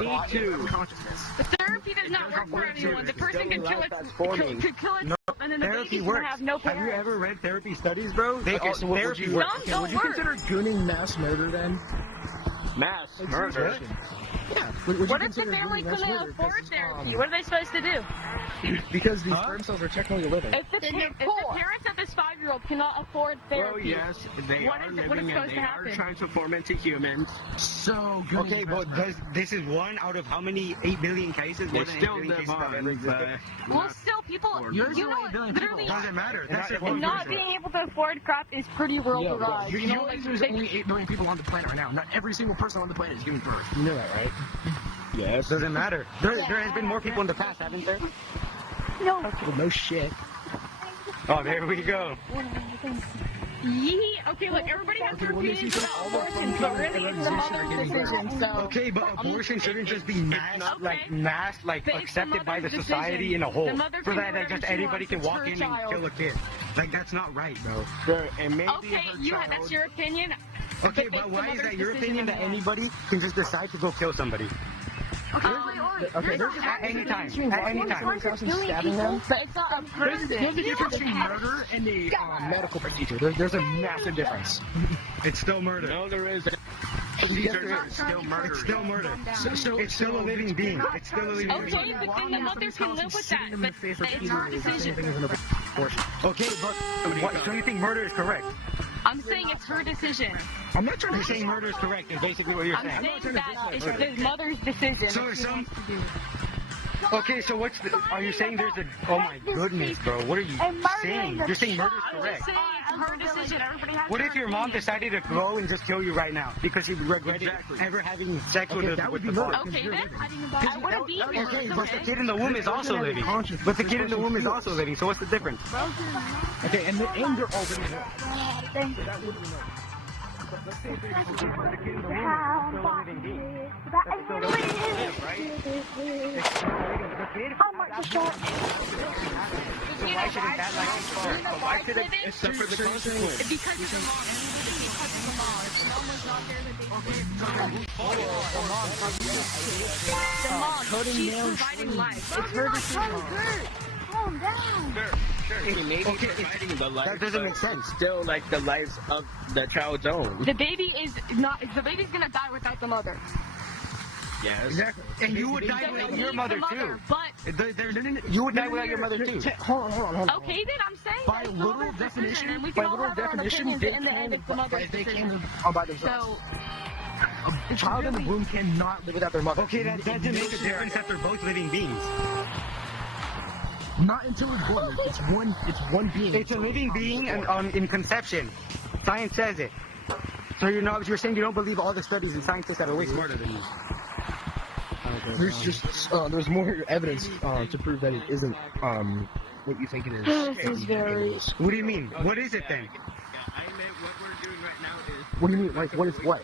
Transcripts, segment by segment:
Me too. Consciousness. The therapy does not work for anyone. The person could kill itself, and then the Therapy baby's works. gonna have no Have you parents. ever read therapy studies, bro? They Okay, so what would therapy you, works. Some don't would you work. consider gooning mass murder then? Mass murder. Yeah. Would you What if the consider family gooning mass couldn't murder? afford 'Cause, therapy? What are they supposed to do? Because these sperm cells are technically living. If the parents of this 5-year-old cannot afford Well, therapy, yes, they What are is it- what is living and supposed they to are happen? trying to form into humans. So Okay, but this is one out of how many 8 billion cases? They still live on, but well, still people, Yours you are know, 8 billion literally, people. doesn't matter. That's their and not being able to afford crap is pretty worldwide. You know, like, there's only 8 billion people on the planet right now. Not every single person on the planet is giving birth. You know that, right? Yes. Doesn't matter. There has been more people in the past, haven't there? No. Well, no shit. Oh, there we go. Okay, look, everybody has their well, you opinions see, about all the abortion, fun but people really in it's the the mother's organization are getting decision, so. Okay, but abortion shouldn't just be mass, Okay. But it's accepted the by the mother's society decision. in a whole. The mother So can that do just whatever she anybody wants. can It's walk her in and child. kill a kid. Like, that's not right, bro. And maybe Okay, that's your opinion. Okay, but but it's why the is that mother's your opinion decision that in the end. anybody can just decide to go kill somebody? Okay, there's At any time. between At walking any into time. someone's house and stabbing them. But it's not a person. There's a difference between murder and a medical procedure. There's a massive difference. It's still murder. No, there is. It's still murder. It's still murder. It's still a living being. It's still a living being. Okay, but then the mother can live with that. But it's her decision. Okay, but what, so you think murder is correct? I'm saying it's her decision. I'm not trying You're to saying murder is correct is basically what you're I'm saying. saying that it's the mother's decision. So what she some- wants to do. Okay, so are you saying there's a, oh my goodness, bro, what are you saying? You're saying murder is I'm correct. just saying it's her decision. Everybody has What their if your mom opinion. decided to go and just kill you right now because she regretted ever having sex with that would the be father? murder. Okay, then I wouldn't be here. Okay, It's but the okay. kid in the womb is also living. But the kid in the womb is also living, so what's the difference? Okay, and they're already there. So that would be murder. Let's say the kid in the womb is still a living being. That's still a living being, right? It's still a living. The kid so why shouldn't that like why should it Except for the consequence. Because of the mom. Because of the mom. If the mom was not there, then the mom, she's providing life. It's her decision. Calm down. Sure. Maybe Okay, providing the life, that doesn't but make sense. Still, like the lives of the child's own. The baby's gonna die without the mother. Yes. Exactly. And you would die So without they your need mother the too. But You would die without your mother too. Hold on. okay, then I'm saying By that's the literal mother's decision, definition, and we by can all literal have our own definition, opinions. they In the end, it's the came mother's by decision. themselves. So A child in the womb cannot live without their mother. Okay, that doesn't make a difference that they're both living beings. Not until it's born. It's one being. It's a living being in conception. Science says it. So you're saying you don't believe all the studies and scientists that are way smarter than you. There's more evidence to prove that it isn't what you think it is. this is very. What do you mean? What is it then? I meant what we're doing right now is. What do you mean? Like, what is what?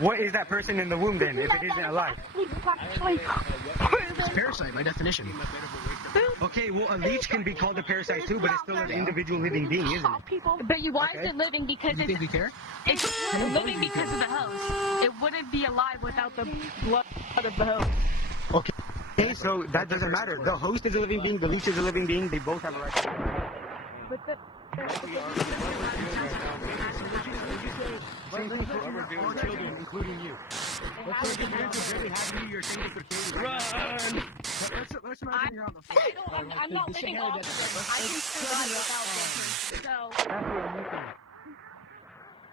What is that person in the womb then, if it isn't alive? It's parasite by definition. Okay, well, a leech can be called a parasite too, but it's still an individual living being, isn't it? But why is it living? Because You think we care? it's living because of the host. It wouldn't be alive without the blood of the host. Okay, so that doesn't matter. The host is a living being, the leech is a living being, they both have a right to life. But the Same thing for all children, including you. Let's say your parents are very happy you're saying it's okay. Run! Let's imagine you're on the phone. I'm not living off them. I can survive without them. So That's what I'm saying.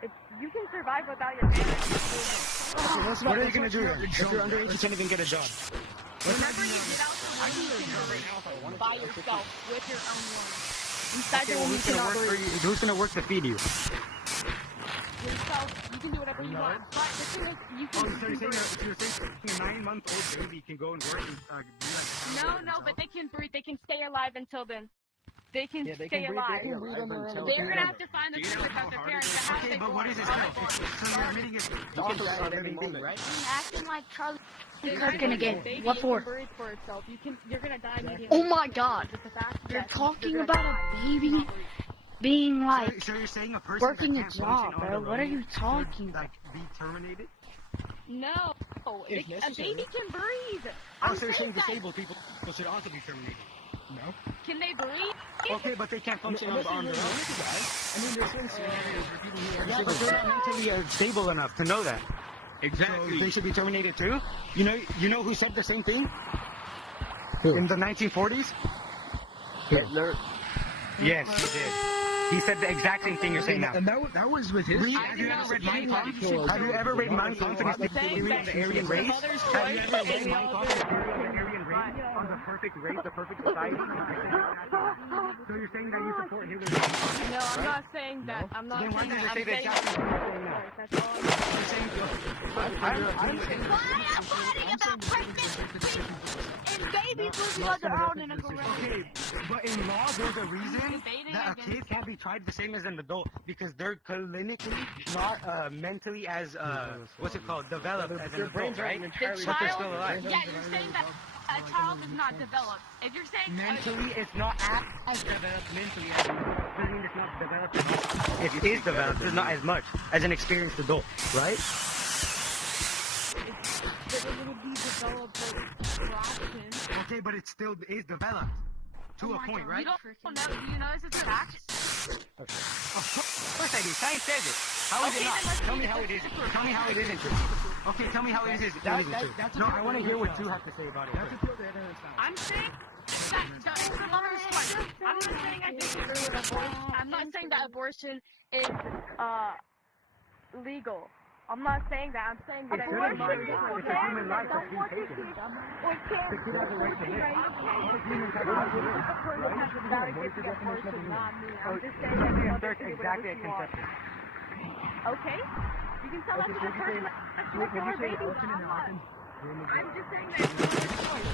if you can survive without your parents. What are you going to do then? If you're underage, you can't even get a job. Whenever you get out the way, you can breathe by yourself with your own lungs. Inside the womb, you cannot breathe. Who's going to work to feed you? Yourself, you can do whatever you want. But the thing is, you can. So you're saying a 9-month-old baby can go and work and do that? No, but they can breathe. They can stay alive until then. They can they stay can breathe, alive. they can breathe until They're gonna have to find the truth about their parents. The house Okay, they but what is it born. still? So you're admitting it's also a living being, right? Acting like Charlie They Kirkin can again. breathe. What It for? can breathe for itself. You're gonna die immediately. Oh my god. It's a fact. You're Yes, talking you're about gonna a die. baby being like So you're saying a person working that a can't function job, on bro. their What are own you should, talking about? like, be terminated? No. No, if a necessary. baby can breathe. Oh, I'm so you're saying that- disabled people should also be terminated? No. Can they breathe? Okay, but they can't function on Unless their they own. really want to die. I mean, there's certain scenarios where people who are Yeah, but disabled. they're not mentally stable enough to know that. Exactly. So they should be terminated too. You know who said the same thing Who? in the 1940s? Hitler. Yes, he did. He said the exact same thing you're saying now. And that was with his. Read, I have did you not ever read say Mein that. Kampf? Have you ever read Mein Kampf and its Saying theory that on the Aryan race? mother's Have you choice ever read and Mein Kampf and its theory on the Aryan race? On the perfect race, the perfect society? So you're saying that you support Hitler? No, I'm not saying that. I'm not Then why saying did that. they say I'm the saying exact same thing you're saying now? that's all I'm saying. I'm saying. Why am fighting about pregnant and babies moving on their own in a garage? Okay, but in law, there's a reason Debating that a against- kid can't be tried the same as an adult because they're clinically not mentally as what's it called, developed as an Their adult, brains right? aren't The entirely. But they're child, still alive. yeah, you're saying that a child is not developed. If you're saying Mentally, it's not as developed mentally as an adult. Doesn't mean it's not developed at all. It is developed, just not as much as an experienced adult, right? they're going to be developed for options. Okay, but it still is developed to a point, right? You don't know. Do you know this is a fact? Of course I do. Science says it. How is it Okay, not? then let's Tell me see. how it isn't. Tell me how it isn't true. Okay, tell me how it isn't true. that's No, a I want to hear what you have to say about it. That's a field that everyone's found. I'm saying that it's a mother's choice. I'm not saying I disagree with abortion. I'm not saying that abortion is legal. I'm not saying that. I'm saying that It's it's human life. mother's It's a choice. human life that's being taken. The kid has a right to live. The human has a right to live. Starts exactly at conception. Okay? You can tell that to the person that's next to her baby. I'm just saying that it's mother's choice.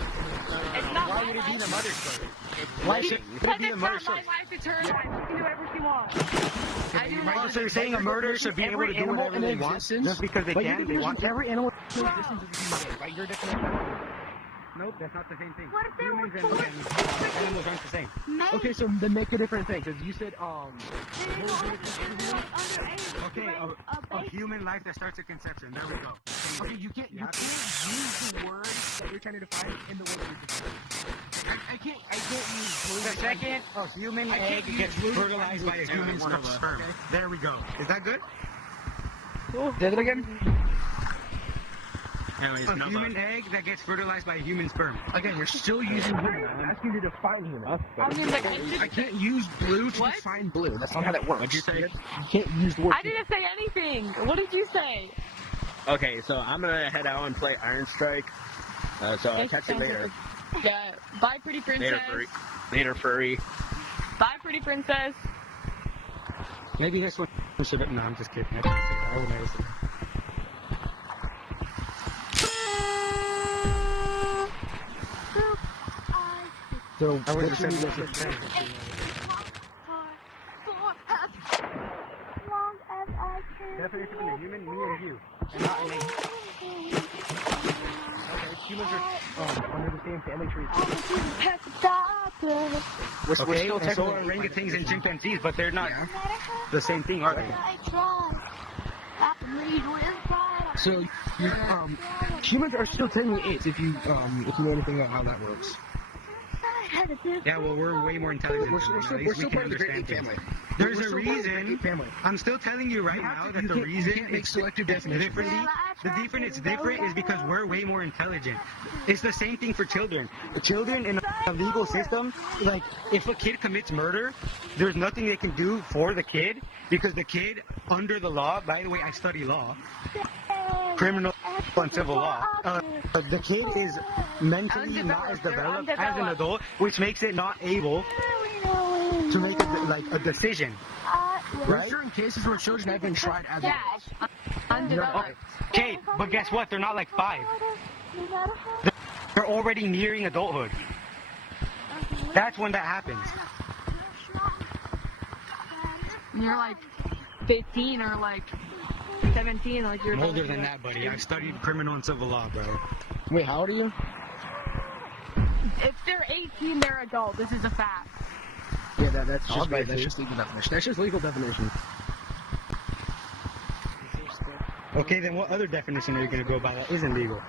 It's not Why my would it be life. the mother's choice? Why should should it Because be the it's mother's not my choice? life, it's her life. She can do whatever she wants. I do Oh, not. so you're saying a murderer should be able to do whatever they want just because they can, they want to? Every animal in existence is a human being. By your definition. Nope, that's not the same thing. What if they were Humans and animals aren't the same. Maybe Okay, so then make a different thing. Because you said they didn't want underage. Okay, a baby. human life that starts at conception. There we go. okay, you can't use the word that you're trying to define in the word you're defining. I can't use The second a human egg gets fertilized by a human sperm. There we go. Is that good? Say that again. Anyways, A no human egg that gets fertilized by a human sperm. Again, you're still using human. I'm asking you to define human. I mean, like, I can't use blue to What? define blue. That's not how that works. What'd you say? You can't use the word. I didn't say anything. What did you say? Okay, so I'm gonna head out and play Iron Strike. So I'll catch you later. Yeah. Bye, pretty princess. Later, furry. Later, furry. Bye, pretty princess. Maybe this one should have. No, I'm just kidding. I can't say that. I would never say that. So I would what's have your said new this. Definition of a human, me and you, and not an ape. Okay, humans are under the same family tree. Okay, and so are orangutans and chimpanzees, but they're not the same thing, are they? So humans are still technically apes if you know anything about how that works. Yeah, well, we're way more intelligent. We're than them. still, At we're least still we can part of the great understand ape things. family. There's We're a still part of the great reason. ape family. I'm still telling you right now that the reason you can't make it's selective definitions. differently. It's different is because we're way more intelligent. It's the same thing for children. Children in a legal system, like if a kid commits murder, there's nothing they can do for the kid because the kid under the law. By the way, I study law, criminal and civil law. The kid is mentally not as developed as an adult, which makes it not able to make a decision. There are certain cases where children have been tried as Yeah. adults. Undeveloped. Okay, but guess what? They're not like 5. They're already nearing adulthood. That's when that happens. You're like 15 or like 17, like you're I'm older than that, buddy. I studied criminal and civil law, bro. Wait, how old are you? If they're 18, they're adult. This is a fact. Yeah, that's just Obviously. that's just legal definition. That's just legal definition. Okay, then what other definition are you going to go by that isn't legal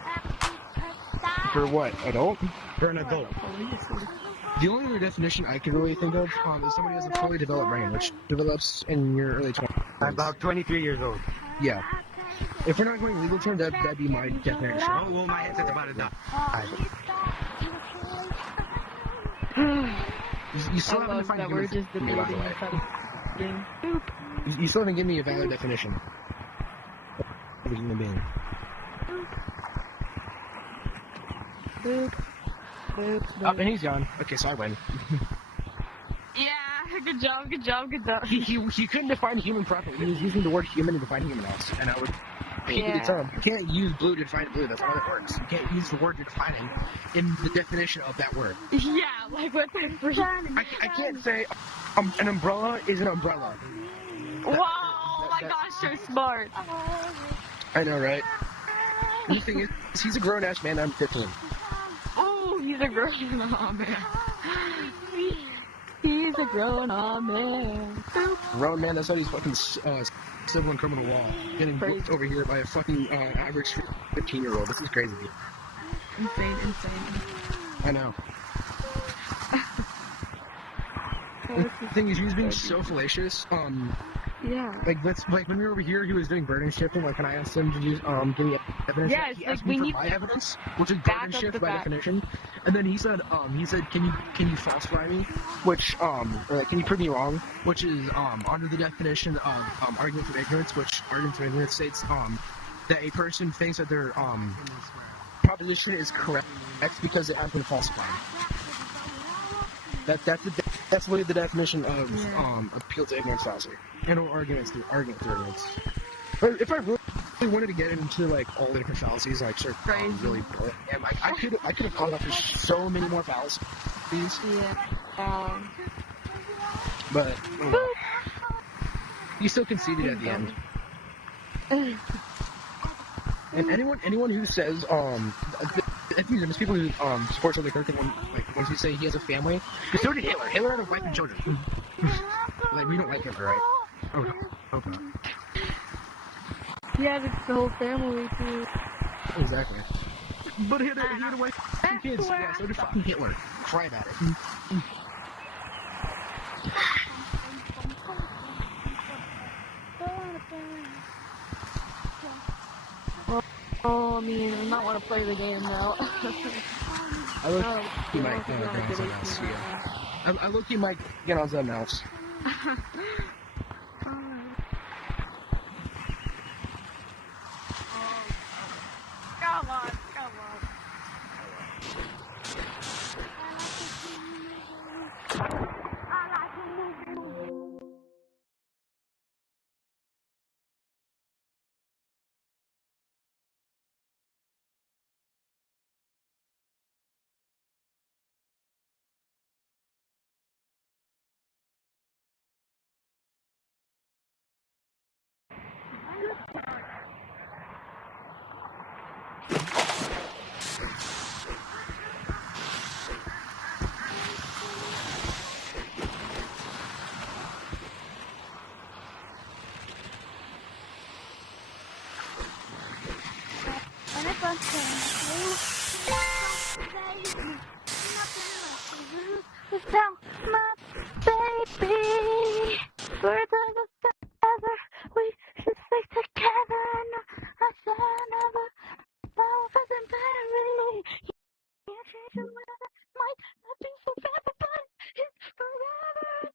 For what? Adult? for an adult? The only other definition I can really think of is somebody who has a fully developed brain, which develops in your early 20s. About 23 years old. Yeah. If we're not going legal term, that'd be my definition. Oh, well, my headset's about to die. You still I haven't love defined that human we're just for me, by the debating way. instead of being boop, You still haven't given me a valid definition of a human being. boop, boop, Oh, boop. and he's gone. Okay, so I win. Yeah, good job, good job, good job. He couldn't define human properly. He was using the word human to define human else, and I would hate to tell him. You can't use blue to define blue. That's how it works. You can't use the word you're defining in the definition of that word. Yeah, like what the freak? I can't say an umbrella is an umbrella. Wow, oh my gosh, so smart. I know, right? And the thing is, he's a grown-ass man. I'm 15. Oh, he's a grown on man. He's a grown on man. Grown man. That's how he's fucking civil and criminal law. Getting Crazy. booked over here by a fucking average 15-year-old. This is crazy. Insane. I know. The thing is, he was being so fallacious. Yeah. Like when we were over here, he was doing burden shifting. Like when I asked him to use give me evidence, Yes, he like, asked me we for need my evidence, which is back burden up shift the by back. definition. And then he said, can you falsify me? Which or like, can you prove me wrong? Which is under the definition of argument from ignorance, which argument from ignorance states that a person thinks that their proposition is correct because it has been falsified. That's really the definition of appeal to ignorance fallacy and or argument through ignorance. But if I really wanted to get into like all the different fallacies, like sort of Crazy. really brilliant, and like I could have called up for so many more fallacies, Yeah. but he still conceded at the end. And anyone who says I think there's people who support Charlie Kirk and once you say he has a family, because so did Hitler. Hitler had a wife and children. Like we don't like Hitler, right? Oh no, hope not. Yeah, it's the whole family too. Exactly. But he had a wife and kids. Yeah, so did fucking Hitler. Cry about it. Oh, I mean, I might want to play the game now. I look, he might get on something else. Yeah. I look, he might get on something else. Come on. And if I'm without my baby, birds of a feather, we should stay together. No, I shall never fall for the battery. Can't change the weather, might not be forever, but it's forever.